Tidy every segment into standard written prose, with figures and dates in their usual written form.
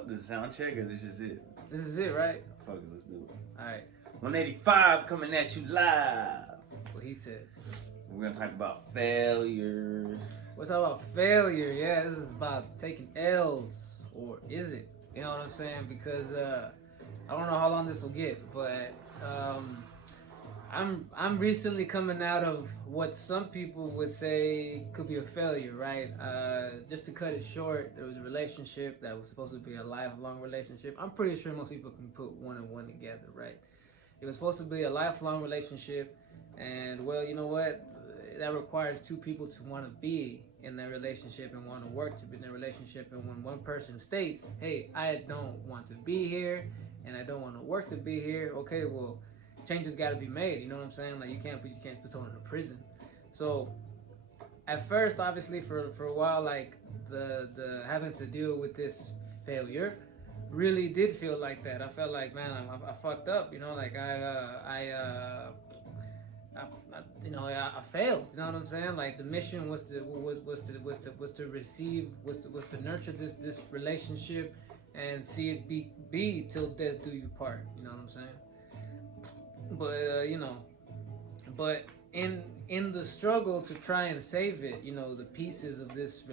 Well, this is sound check or this is it? This is it, right? Fuck it, let's do it. All right. 185 coming at you live. What he said. We're gonna talk about failures. We're talking about failure. Yeah, this is about taking L's, or is it? You know what I'm saying? Because I don't know how long this will get, but I'm recently coming out of what some people would say could be a failure, right? Just to cut it short, there was a relationship that was supposed to be a lifelong relationship. I'm pretty sure most people can put one and one together, right? It was supposed to be a lifelong relationship, and well, you know what? That requires two people to want to be in that relationship and want to work to be in that relationship. And when one person states, "Hey, I don't want to be here, and I don't want to work to be here," okay, well, changes got to be made. You know what I'm saying? Like you can't put someone in a prison. So at first, obviously, for a while, like the having to deal with this failure really did feel like that. I felt like, man, I fucked up. You know, like I failed. You know what I'm saying? Like the mission was to receive, was to nurture this relationship and see it be till death do you part. You know what I'm saying? But but in the struggle to try and save it, the pieces of this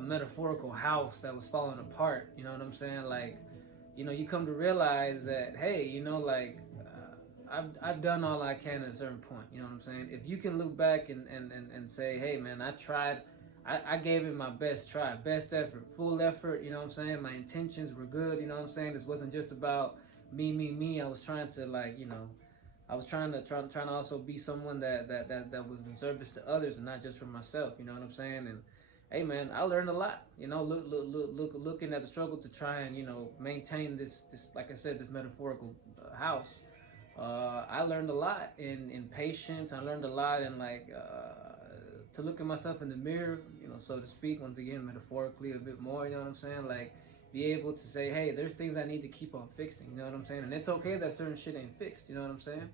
metaphorical house that was falling apart. You know what I'm saying? Like, you come to realize that, hey, I've done all I can at a certain point. You know what I'm saying? If you can look back and say, hey, man, I tried. I gave it my best try, best effort, full effort. You know what I'm saying? My intentions were good. You know what I'm saying? This wasn't just about me. I was trying to I was trying to also be someone that was in service to others and not just for myself. You know what I'm saying? And hey, man, I learned a lot. Looking at the struggle to try and maintain this like I said, this metaphorical house. I learned a lot in patience. I learned a lot in to look at myself in the mirror, so to speak. Once again, metaphorically a bit more. You know what I'm saying? Like be able to say, hey, there's things I need to keep on fixing. You know what I'm saying? And it's okay that certain shit ain't fixed. You know what I'm saying?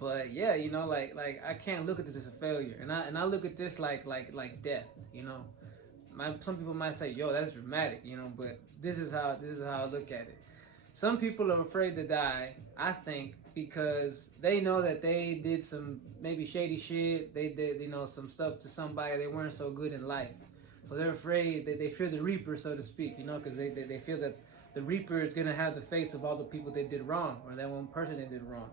But yeah, like I can't look at this as a failure, and I look at this like death. Some people might say, yo, that's dramatic. But this is how I look at it. Some people are afraid to die, I think, because they know that they did some maybe shady shit. They did, some stuff to somebody. They weren't so good in life. So they're afraid, they fear the Reaper, so to speak, because they feel that the Reaper is going to have the face of all the people they did wrong, or that one person they did wrong.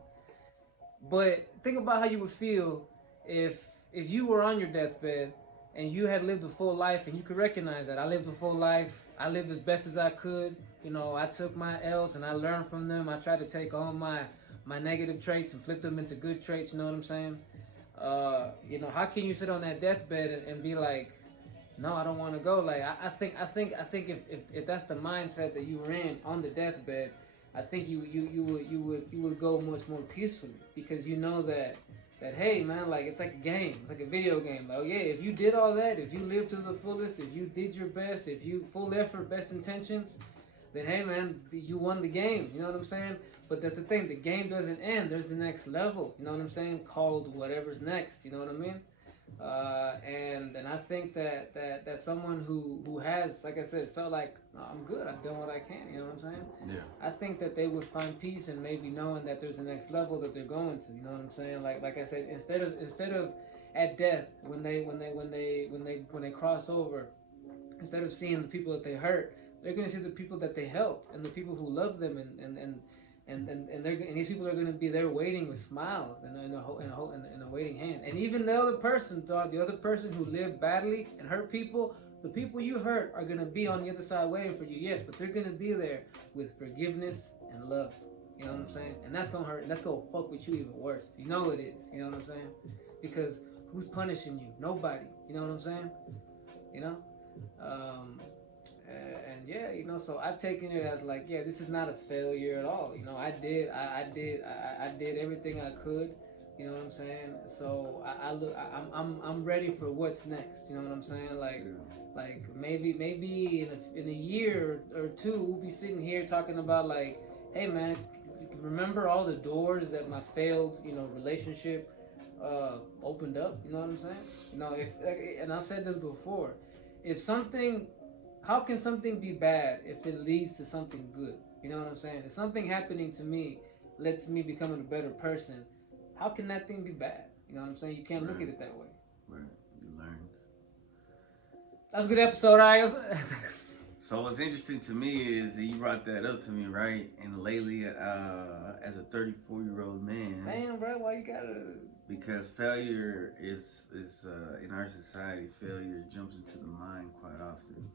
But think about how you would feel if you were on your deathbed and you had lived a full life and you could recognize that I lived a full life. I lived as best as I could. I took my L's and I learned from them. I tried to take all my negative traits and flip them into good traits. You know what I'm saying? How can you sit on that deathbed and be like, no, I don't want to go. Like I think if that's the mindset that you were in on the deathbed, I think you would go much more peacefully, because you know that hey, man, like it's like a game, it's like a video game. Like, yeah, if you did all that, if you lived to the fullest, if you did your best, if you full effort, best intentions, then hey, man, you won the game. You know what I'm saying? But that's the thing, the game doesn't end. There's the next level. You know what I'm saying? Called whatever's next. You know what I mean? And I think that someone who has, like I said, felt like, oh, I'm good, I've done what I can. You know what I'm saying? Yeah. I think that they would find peace and maybe knowing that there's the next level that they're going to. You know what I'm saying? Like I said, instead of at death, when they cross over, instead of seeing the people that they hurt, they're going to see the people that they helped and the people who love them, and these people are going to be there waiting with smiles and a waiting hand. And even the other person, the other person who lived badly and hurt people, the people you hurt are going to be on the other side waiting for you. Yes, but they're going to be there with forgiveness and love. You know what I'm saying? And that's going to hurt, and that's going to fuck with you even worse. You know it is. You know what I'm saying? Because who's punishing you? Nobody. You know what I'm saying? And yeah, so I've taken it as like, yeah, this is not a failure at all. I did everything I could. You know what I'm saying? So I'm ready for what's next. You know what I'm saying? Like maybe in a year or two, we'll be sitting here talking about like, hey, man, remember all the doors that my failed relationship opened up? You know what I'm saying? If, and I've said this before, if something how can something be bad if it leads to something good? You know what I'm saying? If something happening to me lets me becoming a better person, how can that thing be bad? You know what I'm saying? You can't look Right. at it that way. Right. You learned. That was a good episode, alright? So what's interesting to me is that you brought that up to me, right? And lately, as a 34-year-old man, Damn, bro, why you gotta? because failure is in our society, failure jumps into the mind quite often,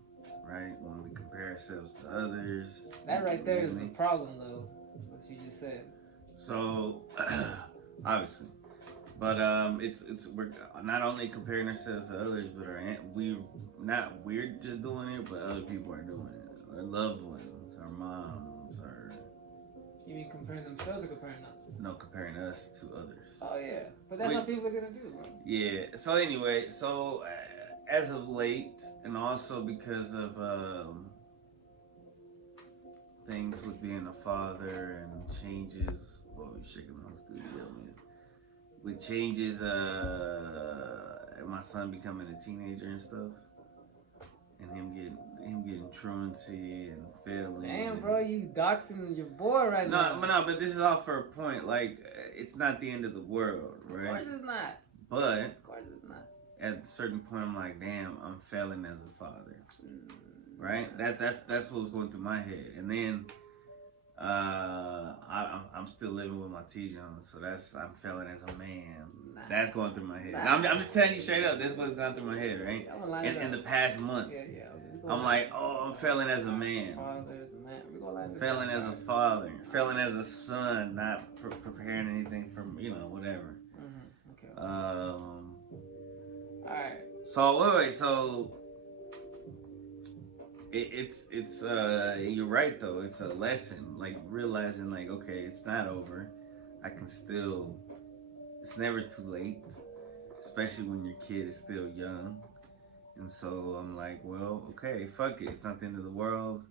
right? When we compare ourselves to others. That right there is the mainly. problem, though. What you just said. So obviously, but it's we're not only comparing ourselves to others, but we're just doing it, but other people are doing it. Our loved ones, our moms, our You mean comparing themselves or comparing us? no, comparing us to others. Oh yeah, but that's what people are gonna do, bro. Yeah. So anyway, as of late, and also because of things with being a father and changes. Well, you're shaking the whole studio, man. With changes, and my son becoming a teenager and stuff, and him getting truancy and failing. Damn, bro, you doxing your boy right now. But this is all for a point. Like, it's not the end of the world, right? Of course it's not. But Of course it's not. at a certain point, I'm like, damn, I'm failing as a father, right? That's what was going through my head, and then I'm still living with my T-Jones, so I'm failing as a man. Nah. That's going through my head. Nah. I'm just telling you straight up. This is what's gone through my head, right? In the past month, Yeah. I'm like, oh, I'm failing as a man, failing as a father, failing as a son, not preparing anything for whatever. Okay. All right. So wait. So it's you're right though. It's a lesson, like realizing like, okay, it's not over. I can still. It's never too late, especially when your kid is still young. And so I'm like, well, okay, fuck it. It's not the end of the world.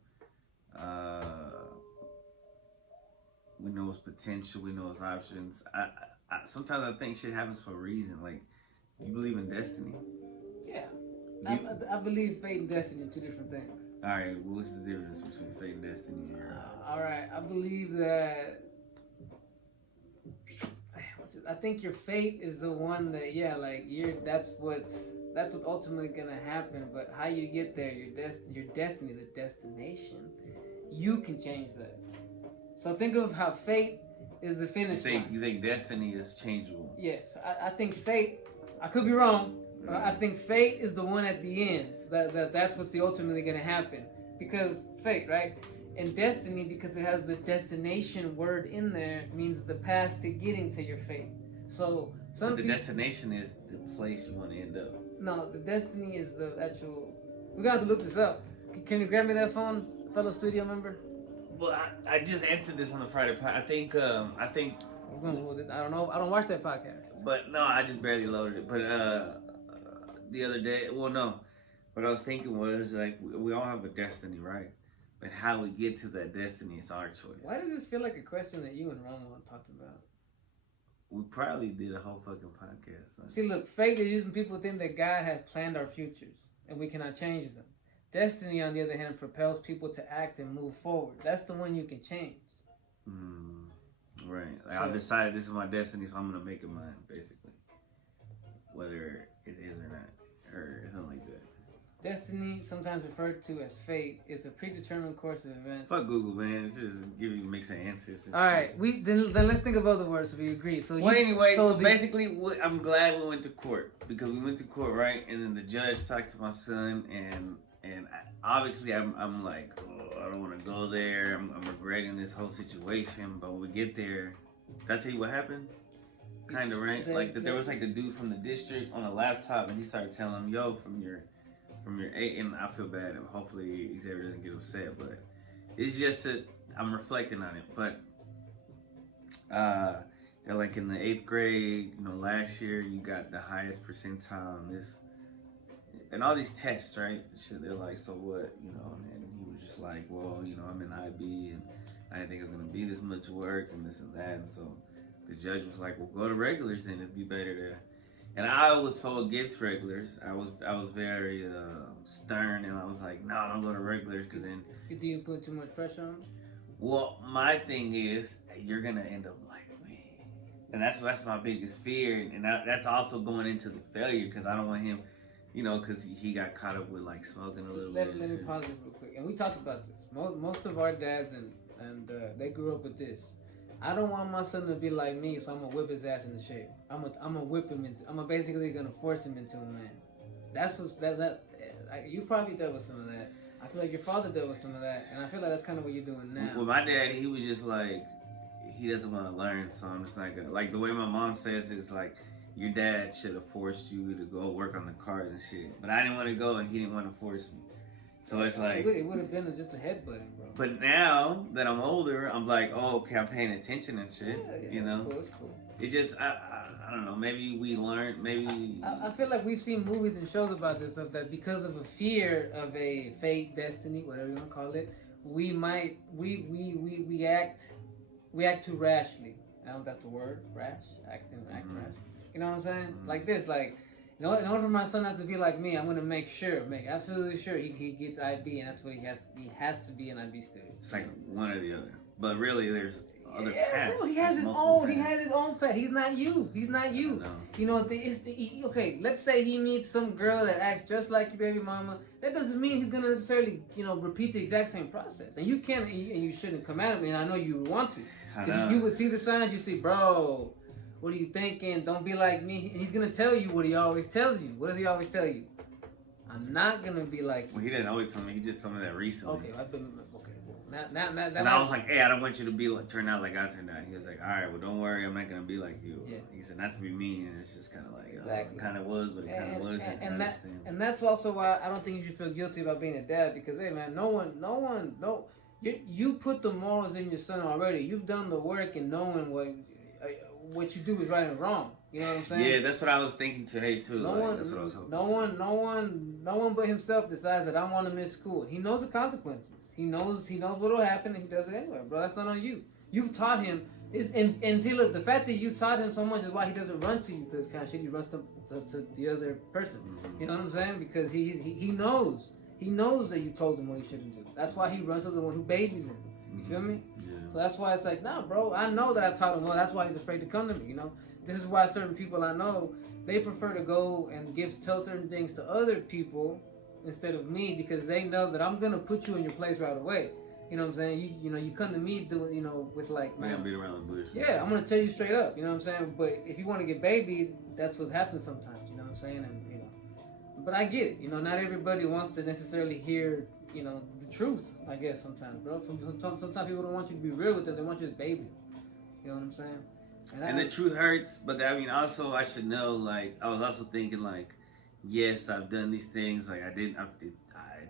We know its potential. We know its options. Sometimes I think shit happens for a reason. Like, you believe in destiny? Yeah. I believe fate and destiny are two different things. All right, what's the difference between fate and destiny? All right, I believe that. I think your fate is the one that, that's what's ultimately gonna happen. But how you get there, your destiny, the destination, you can change that. So think of how fate is the finish line. You think destiny is changeable? Yes, I think fate. I could be wrong. I think fate is the one at the end. That's what's ultimately gonna happen. Because fate, right? And destiny, because it has the destination word in there, means the path to getting to your fate. So but the destination is the place you want to end up. No, the destiny is the actual. We got to look this up. Can you grab me that phone, fellow studio member? Well, I just answered this on the Friday podcast. I think. I don't know. I don't watch that podcast. But no, I just barely loaded it. But the other day, well, no. What I was thinking was like we all have a destiny, right? But how we get to that destiny is our choice. Why does this feel like a question that you and Ramon talked about? We probably did a whole fucking podcast. See, look, fate is using people think that God has planned our futures and we cannot change them. Destiny, on the other hand, propels people to act and move forward. That's the one you can change. Right. Like, I've decided this is my destiny, so I'm gonna make it mine, basically. Whether it is or not, or something like that. Destiny, sometimes referred to as fate, is a predetermined course of events. Fuck Google, man. It's just giving you mixing answers. All right, then let's think about the words so we agree. So basically, I'm glad we went to court because we went to court, right? And then the judge talked to my son, and obviously I'm like, oh, I don't want to go there. I'm regretting this whole situation. But when we get there, did I tell you what happened? Kind of, right? There was like the dude from the district on a laptop, and he started telling him, yo, from your 8, and I feel bad. And hopefully Xavier doesn't get upset, but it's just that I'm reflecting on it. But they're like in the 8th grade, last year you got the highest percentile in this, and all these tests, right? Shit, they're like, so what, And he was just like, well, I'm in IB, and I didn't think it was gonna be this much work and this and that, and so the judge was like, well, go to regulars then. It'd be better to, And I was so against regulars. I was very stern, and I was like, no, don't go to regulars, because then. Do you put too much pressure on him? Well, my thing is, you're gonna end up like me, and that's my biggest fear, and that's also going into the failure, because I don't want him, because he got caught up with like smoking a little bit. Let me pause it real quick. And we talked about this. Most of our dads and they grew up with this. I don't want my son to be like me, so I'm gonna whip his ass into shape. I'm gonna whip him into. I'm basically gonna force him into a man. That's what's you probably dealt with some of that. I feel like your father dealt with some of that, and I feel like that's kind of what you're doing now. Well, my dad, he was just like, he doesn't want to learn, so I'm just not gonna, like, the way my mom says it is like, your dad should have forced you to go work on the cars and shit, but I didn't want to go, and he didn't want to force me. So it's like, it would have been just a headbutting, bro. But now that I'm older, I'm like, oh, okay, I'm paying attention and shit. It's cool. It just, I don't know. Maybe we learned. Maybe I feel like we've seen movies and shows about this stuff, that because of a fear of a fate, destiny, whatever you want to call it, we act too rashly. I don't know if that's the word, act rash. You know what I'm saying? Mm-hmm. Like this, like. In order for my son not to be like me, I'm gonna make absolutely sure he gets IB, and that's what he has to be an IB student. It's like one or the other. But really, there's other paths. Bro, he has his own path. He's not you. Okay, let's say he meets some girl that acts just like your baby mama. That doesn't mean he's gonna necessarily, repeat the exact same process. And you can't, and you shouldn't come at me. And I know you want to, because you would see the signs. You see, bro. What are you thinking? Don't be like me. And he's gonna tell you what he always tells you. What does he always tell you? I'm not gonna be like you. Well, he didn't always tell me. He just told me that recently. Okay. And I was like, hey, I don't want you to be like, turn out like I turned out. He was like, all right, well, don't worry, I'm not gonna be like you. Yeah. He said not to be mean, and it's just kind of like, exactly. It kind of was, but it kind of wasn't. And that's also why I don't think you should feel guilty about being a dad, because hey, man, you put the morals in your son already. You've done the work in knowing what you do is right and wrong. You know what I'm saying? Yeah, that's what I was thinking today too. No one but himself decides that I want to miss school. He knows the consequences. He knows what'll happen, and he does it anyway, bro. That's not on you. You've taught him. The fact that you taught him so much is why he doesn't run to you for this kind of shit. He runs to the other person. Mm-hmm. You know what I'm saying? Because he knows. He knows that you told him what he shouldn't do. That's why he runs to the one who babies him. You feel me? Yeah. So that's why it's like, nah, bro, I know that I taught him well. That's why he's afraid to come to me, This is why certain people I know, they prefer to go and tell certain things to other people instead of me, because they know that I'm going to put you in your place right away. You know what I'm saying? You come to me with like, man, beat around the bush. Yeah, I'm going to tell you straight up, you know what I'm saying? But if you want to get babied, that's what happens sometimes, you know what I'm saying? And, but I get it, not everybody wants to necessarily hear, the truth, I guess, sometimes, bro. Sometimes people don't want you to be real with them. They want you to baby. You know what I'm saying? And the truth hurts, but also I should know, like, I was also thinking, like, yes, I've done these things. Like, it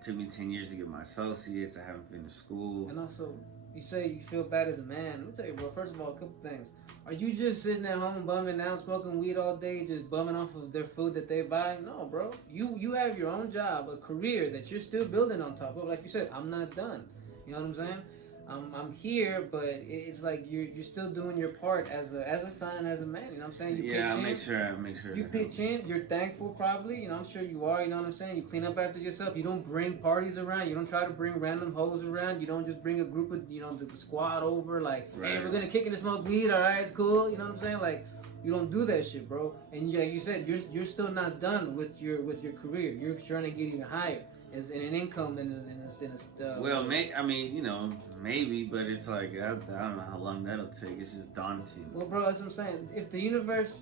took me 10 years to get my associates. I haven't finished school. And also, you say you feel bad as a man. Let me tell you, bro, first of all, a couple things. Are you just sitting at home bumming out, smoking weed all day, just bumming off of their food that they buy? No, bro. You have your own job, a career that you're still building on top of. Like you said, I'm not done. You know what I'm saying? I'm here, but it's like you're still doing your part as a son and as a man. You know what I'm saying? I make sure. You pitch in. You're thankful, probably. I'm sure you are. You know what I'm saying? You clean up after yourself. You don't bring parties around. You don't try to bring random hoes around. You don't just bring a group of the squad over. Like, hey, we're gonna kick it and smoke weed. All right, it's cool. You know what I'm saying? Like, you don't do that shit, bro. And like you said, you're still not done with your career. You're trying to get even higher. Is in an income and well, maybe, but it's like I don't know how long that'll take. It's just daunting. Well, bro, that's what I'm saying. If the universe,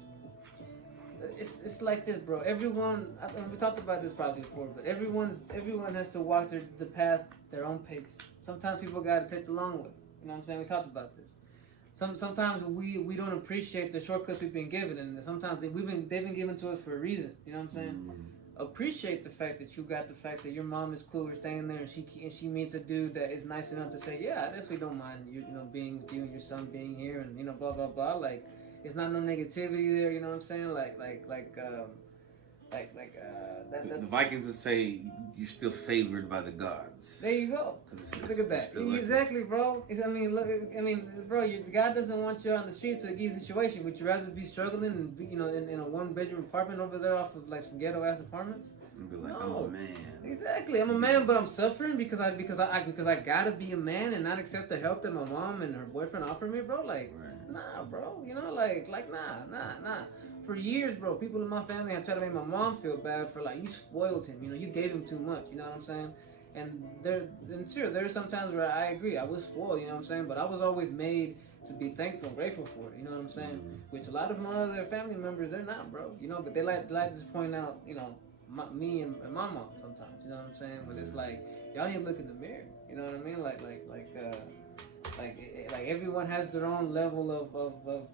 it's like this, bro. Everyone, we talked about this probably before, but everyone has to walk the path their own pace. Sometimes people got to take the long way. You know what I'm saying? We talked about this. Sometimes we don't appreciate the shortcuts we've been given, and sometimes they've been given to us for a reason. You know what I'm saying? Appreciate the fact that you got the fact that your mom is cool with staying there, and she meets a dude that is nice enough to say, yeah, I definitely don't mind being with you and your son being here, and blah blah blah. Like, it's not no negativity there. You know what I'm saying? The Vikings would say you're still favored by the gods. There you go. Look at that. Exactly, bro. I mean, look. I mean, bro. God doesn't want you on the streets or a easy situation. Would you rather be struggling and be, in a one-bedroom apartment over there off of like some ghetto-ass apartments? And be like, no. I'm a man. Exactly. I'm a man, but I'm suffering because I gotta be a man and not accept the help that my mom and her boyfriend offer me, bro. Like, nah, bro. Nah. For years, bro, people in my family have tried to make my mom feel bad for like, you spoiled him, you gave him too much, you know what I'm saying? And sure, there are some times where I agree, I was spoiled, you know what I'm saying? But I was always made to be thankful and grateful for it, you know what I'm saying? Which a lot of my other family members, they're not, bro, but they like to just point out, me and my mom sometimes, you know what I'm saying? But it's like, y'all need to look in the mirror, you know what I mean? Like everyone has their own level of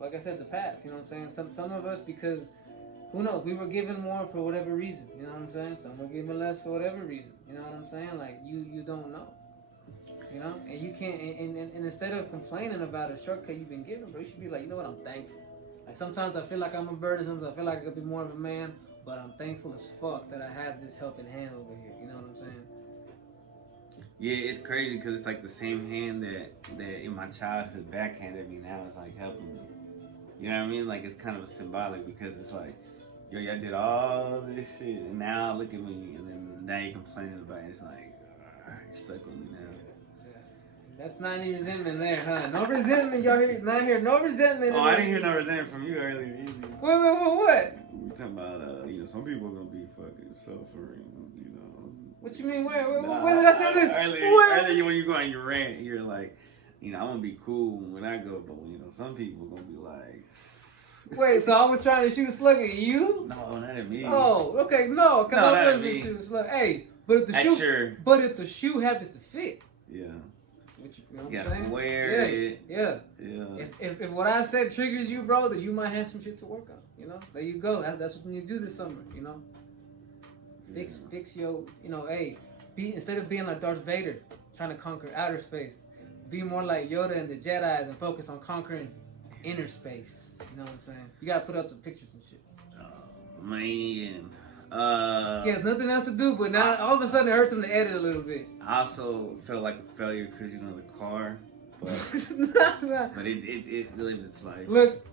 like I said, the path, you know what I'm saying? Some of us, because who knows, we were given more for whatever reason, you know what I'm saying? Some were given less for whatever reason, you know what I'm saying? Like you don't know, and you can't, and instead of complaining about a shortcut you've been given, bro, you should be like, you know what, I'm thankful. Like sometimes I feel like I'm a burden, sometimes I feel like I could be more of a man, but I'm thankful as fuck that I have this helping hand over here, you know what I'm saying? Yeah, it's crazy because it's like the same hand that in my childhood backhanded me now is like helping me. You know what I mean? Like it's kind of symbolic because it's like, yo, y'all did all this shit and now look at me and then now you're complaining about it. It's like, you're stuck with me now. That's not any resentment there, huh? No resentment, y'all hear? Not here, no resentment. Oh, I didn't hear no resentment from you earlier either. What? We talking about, some people are gonna be fucking suffering, What you mean? Where did I say this? Earlier when you go on your rant, you're like, I'm gonna be cool when I go, but some people are gonna be like. Wait, so I was trying to shoot a slug at you? No, not at me. Oh, okay, no, because I wasn't shooting a slug. Hey, but if the shoe happens to fit. Yeah. You know what I'm saying? Wear it. Yeah. If what I said triggers you, bro, then you might have some shit to work on. There you go. That's what you do this summer. Fix your, hey, instead of being like Darth Vader, trying to conquer outer space, be more like Yoda and the Jedis and focus on conquering inner space. You know what I'm saying? You gotta put up the pictures and shit. Oh, man. There's nothing else to do, but now all of a sudden it hurts him to edit a little bit. I also felt like a failure because, the car, but, but it lives its life. Look,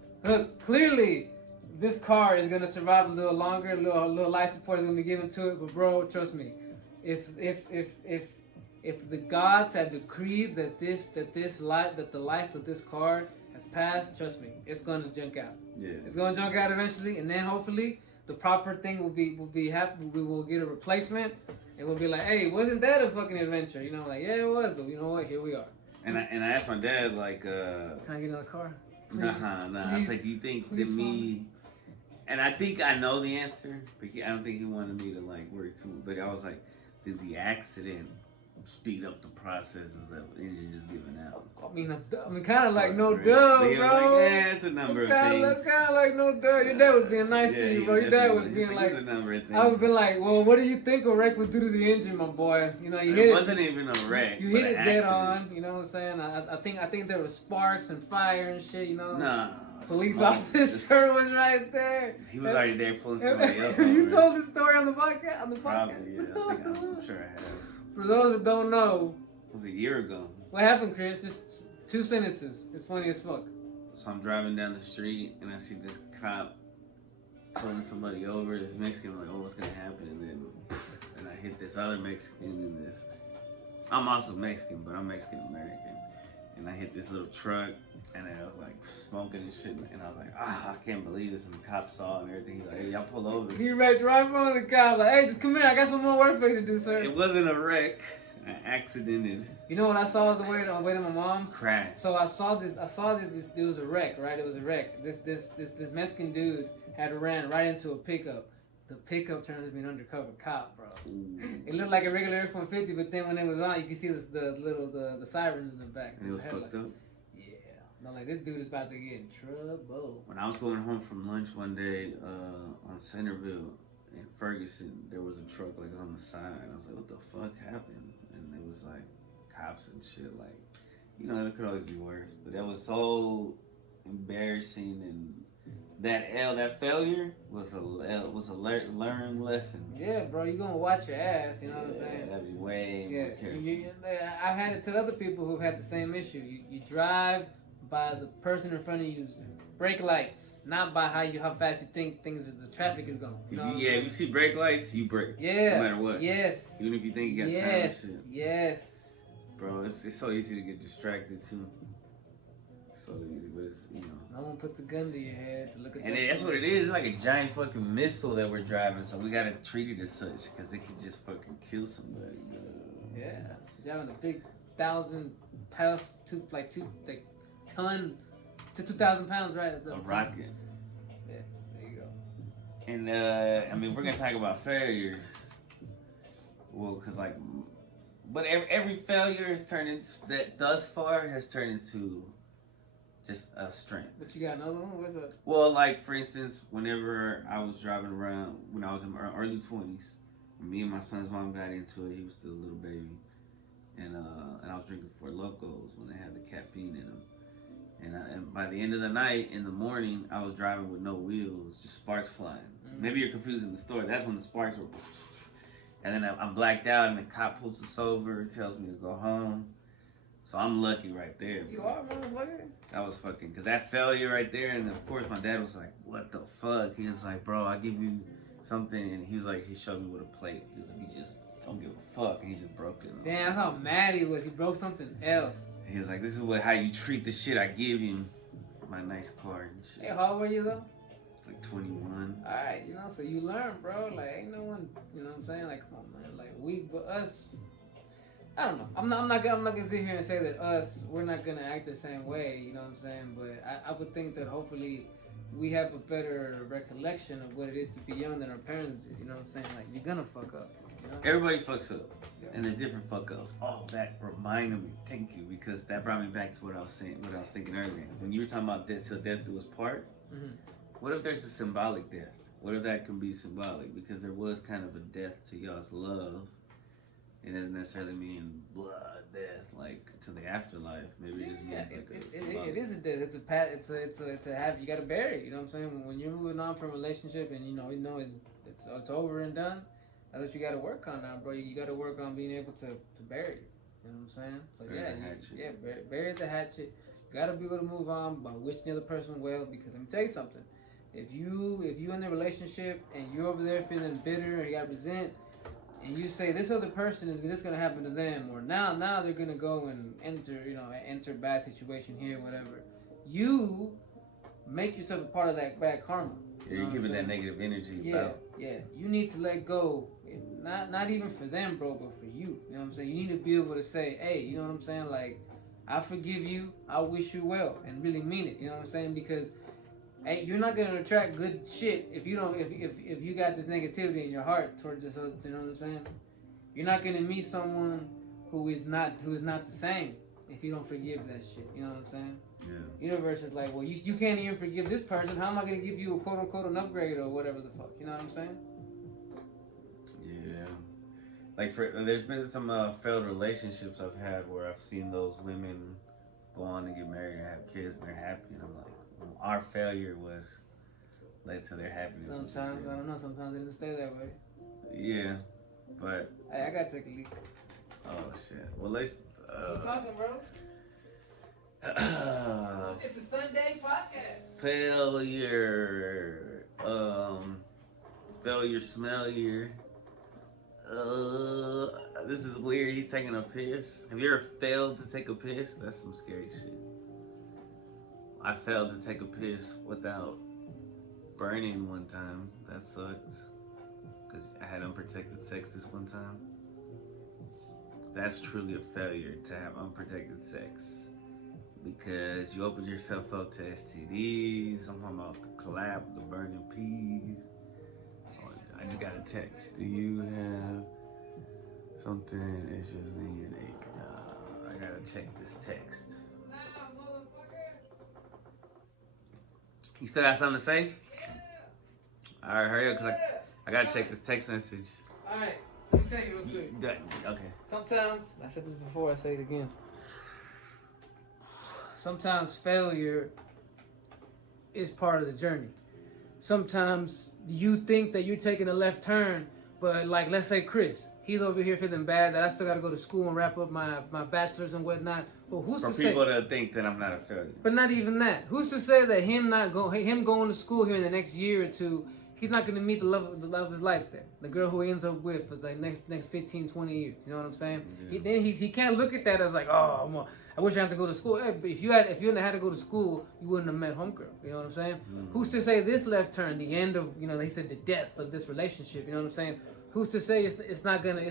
clearly this car is gonna survive a little longer. A little life support is gonna be given to it. But bro, trust me, if the gods had decreed that the life of this car has passed, trust me, it's gonna junk out. Yeah, it's gonna junk out eventually, and then hopefully the proper thing will be happy. We will get a replacement, and we'll be like, hey, wasn't that a fucking adventure? Like, yeah, it was, but you know what? Here we are. And I asked my dad like, can I get another car? Nah. I was like, do you think that me? And I think I know the answer, but I don't think he wanted me to like worry too. But I was like, did the accident speed up the process of the engine just giving out? I mean, kind of like no duh, bro. Like, it's a number of things. Kind of like no duh. Your dad was being nice to you, bro. Your dad was being like, a number of things. I was been like, well, what do you think a wreck would do to the engine, my boy? You hit it. It wasn't even a wreck. You hit it dead on. You know what I'm saying? I think there was sparks and fire and shit. Nah. Police officer was right there. He was already there pulling somebody else over. You told the story on the podcast? Probably, yeah. I'm sure I have. For those that don't know, it was a year ago. What happened, Chris? It's 2 sentences. It's funny as fuck. So I'm driving down the street and I see this cop pulling somebody over. This Mexican, I'm like, oh, what's gonna happen? And then I hit this other Mexican and this. I'm also Mexican, but I'm Mexican American. And I hit this little truck, and I was like smoking and shit, and I was like, I can't believe this. And the cop saw and everything. He's like, hey, y'all pull over. He wrecked right in front of the cop. Like, hey, just come here. I got some more work for you to do, sir. It wasn't a wreck. I accidented. You know what I saw on the way to my mom's? Crash. So I saw this. It was a wreck, right? It was a wreck. This Mexican dude had ran right into a pickup. The pickup turned out to be an undercover cop, bro. Ooh. It looked like a regular F-150, but then when it was on, you could see the sirens in the back. And it was fucked up? Yeah. No, like, this dude is about to get in trouble. When I was going home from lunch one day on Centerville in Ferguson, there was a truck like on the side. I was like, what the fuck happened? And it was like cops and shit. Like, it could always be worse. But that was so embarrassing and that failure was a learning lesson. Yeah, bro, you gonna watch your ass. You know what I'm saying? Gotta be way more careful. I've had it to other people who've had the same issue. You drive by the person in front of you's brake lights, not by how fast you think the traffic is going. You know if you see brake lights, you brake. Yeah. No matter what. Yes. Even if you think you got time and shit. Yes. Bro, it's so easy to get distracted too. So easy, but it's No one put the gun to your head to look at. And that's what it is. It's like a giant fucking missile that we're driving, so we gotta treat it as such because it could just fucking kill somebody. Yeah, driving a big 1,000 pounds ton to 2,000 pounds, right? A rocket. Yeah, there you go. And I mean, we're gonna talk about failures. Well, cause but every failure has turned into that thus far has turned into just a strength. But you got another one? What's up? Well, like for instance, whenever I was driving around when I was in my early 20s, me and my son's mom got into it. He was still a little baby, and I was drinking Four Locos when they had the caffeine in them. And by the end of the night, in the morning, I was driving with no wheels, just sparks flying. Mm-hmm. Maybe you're confusing the story. That's when the sparks were. And then I'm blacked out, and the cop pulls us over, tells me to go home. So I'm lucky right there. You are, motherfucker? That was fucking, because that failure right there, and of course my dad was like, what the fuck? He was like, bro, I'll give you something. And he was like, he showed me with a plate. He was like, you just don't give a fuck. And he just broke it. Damn, that's how mad he was. He broke something else. He was like, this is how you treat the shit I give you. My nice car and shit. Hey, how old were you though? Like 21. Alright, so you learn, bro. Like, ain't no one, you know what I'm saying? Like, come on, man. Like, us, I don't know. I'm not gonna sit here and say that we're not gonna act the same way, you know what I'm saying? But I would think that hopefully we have a better recollection of what it is to be young than our parents did, you know what I'm saying? Like, you're gonna fuck up, you know? Everybody fucks up. Yeah. And there's different fuck ups. Oh, that reminded me. Thank you, because that brought me back to what I was thinking earlier. When you were talking about death till death do us part, what if there's a symbolic death? What if that can be symbolic? Because there was kind of a death to y'all's love. It doesn't necessarily mean blood death, like to the afterlife. Maybe it just means it is a death. It's a have. You got to bury. You know what I'm saying? When you're moving on from a relationship and you know it's over and done, that's what you got to work on now, bro. You got to work on being able to bury it. You know what I'm saying? So bury the hatchet. You got to be able to move on by wishing the other person well. Because let me tell you something. If you in the relationship and you're over there feeling bitter and you got resent, and you say this other person is this gonna happen to them, or now they're gonna go and enter a bad situation here, whatever. You make yourself a part of that bad karma. Yeah, you're giving that negative energy. Yeah. You need to let go. Not even for them, bro, but for you. You know what I'm saying? You need to be able to say, hey, you know what I'm saying? Like, I forgive you. I wish you well, and really mean it. You know what I'm saying? Because hey, you're not gonna attract good shit if you don't. If you got this negativity in your heart towards this other, you know what I'm saying? You're not gonna meet someone who is not the same if you don't forgive that shit. You know what I'm saying? Yeah. Universe is like, well, you can't even forgive this person. How am I gonna give you a quote unquote an upgrade or whatever the fuck? You know what I'm saying? Yeah. Like there's been some failed relationships I've had where I've seen those women go on and get married and have kids and they're happy, and I'm like, our failure led to their happiness. Sometimes, I don't know, sometimes it doesn't stay that way. Yeah, but... Hey, I gotta take a leak. Oh, shit. Well, let's... Keep talking, bro. It's the Sunday podcast. Failure. Failure, smellier. This is weird. He's taking a piss. Have you ever failed to take a piss? That's some scary shit. I failed to take a piss without burning one time. That sucked. Because I had unprotected sex this one time. That's truly a failure to have unprotected sex. Because you open yourself up to STDs. I'm talking about collab, the burning peas. Oh, I just got a text. Do you have something? It's just me and I gotta check this text. You still got something to say? Yeah. Alright, hurry up, because I gotta check this text message. Alright, let me tell you real quick. Okay. Sometimes, I said this before, I say it again. Sometimes failure is part of the journey. sometimes you think that you're taking a left turn, but like let's say Chris, he's over here feeling bad that I still got to go to school and wrap up my bachelor's and whatnot. But who's For to people say? to think that I'm not a failure. But not even that. Who's to say that him going to school here in the next year or two, he's not going to meet the love of his life there. The girl who he ends up with for like next 15, 20 years. You know what I'm saying? Yeah. He can't look at that as like, oh, I wish I had to go to school. Hey, but if you hadn't had to go to school, you wouldn't have met homegirl. You know what I'm saying? Mm-hmm. Who's to say this left turn, the end of, you know, they said the death of this relationship. You know what I'm saying? Who's to say it's not gonna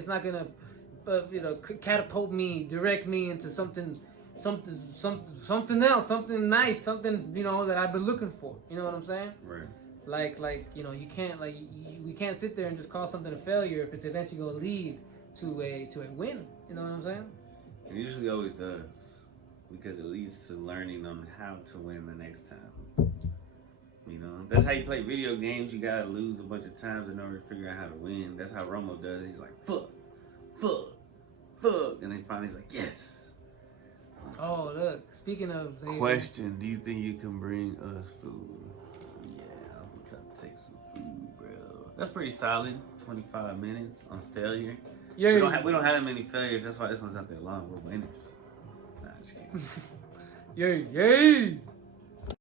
you know, catapult me, direct me into something else, something nice, something, you know, that I've been looking for. You know what I'm saying? Right. Like you know, you can't we can't sit there and just call something a failure if it's eventually gonna lead to a win. You know what I'm saying? It usually always does, because it leads to learning on how to win the next time. You know, that's how you play video games. You gotta lose a bunch of times in order to figure out how to win. That's how Romo does it. He's like, fuck, and then finally he's like, yes. Oh, look. Speaking of Question: do you think you can bring us food? Yeah, I'm trying to take some food, bro. That's pretty solid. 25 minutes on failure. Yeah, we don't have that many failures. That's why this one's not that long. We're winners. Nah, I'm just kidding. Yay!